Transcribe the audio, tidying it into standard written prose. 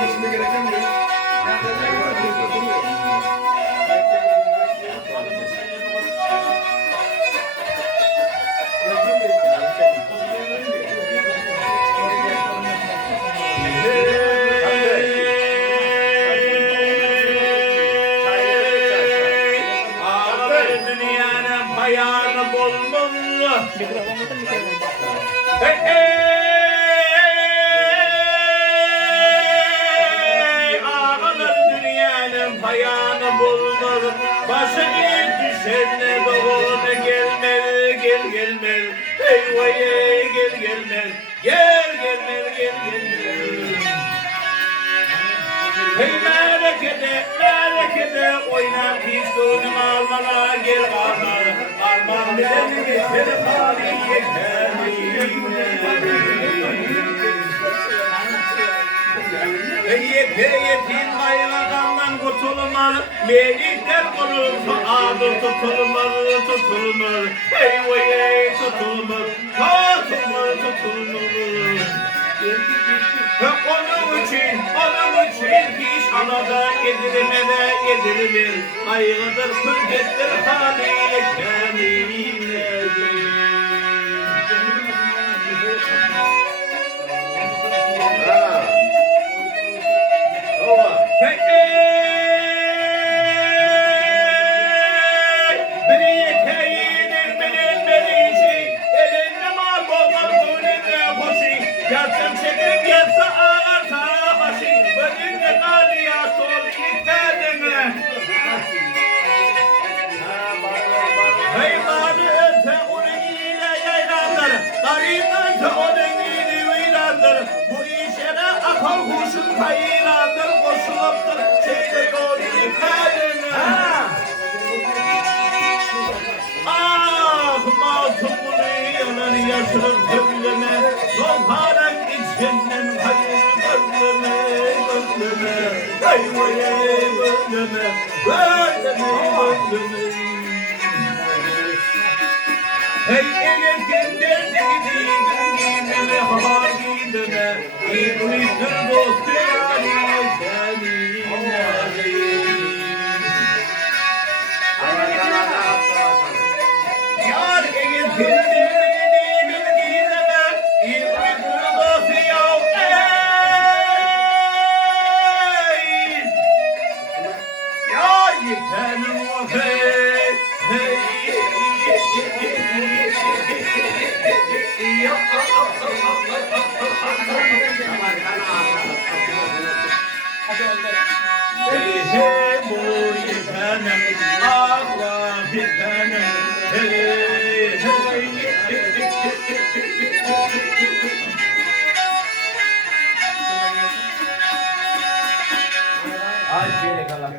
Geçme gereken bir. Dünyanın payağını bulmalı. Ağalar dünyanın payağını bulmalı. Başını düşenle doğru gelmeli, gel gelmeli. Hey vay gel gelmeli, gel gelmeli, gel gelmeli. Hey merakede oynar hiç doğdum almana gel almana. Alman bileni getir haliye yetim bayrakamdan kurtulmalı, melikler konulsa adı tutulmalı, tutulmalı. Hey vay tutulmalı, tutulmalı. Onun için hiç anada yedirilir. Hayırdır hürmettir haliyle kendine. Biri yeteğidir bilinmeli şey. Elinde mal bollar boynunda hoşi. Yatsın çekim yatsa ağarsa başı. Önünde kalıya sol gitmedin. Hey bari öte onun iyile yaylandır. Garip öte onun iyili uylandır. Bu işere akıl kuşun kayılandır. Koşuluptur şeyde yol gitmedin. Ah masumun yanan yaşırıp gözleme. Yol halen içinden hayır gözleme. Ay vay gözleme. Hey eğer kendin gidin bahar gidene. İblistir dostu yani kendine. Yar eğer kendin gidene. İblistir dostu yani. Ya yetenim o hey hey ya hey hey bu yetenim Allah yetenim hey hey Ay, gerek Allah.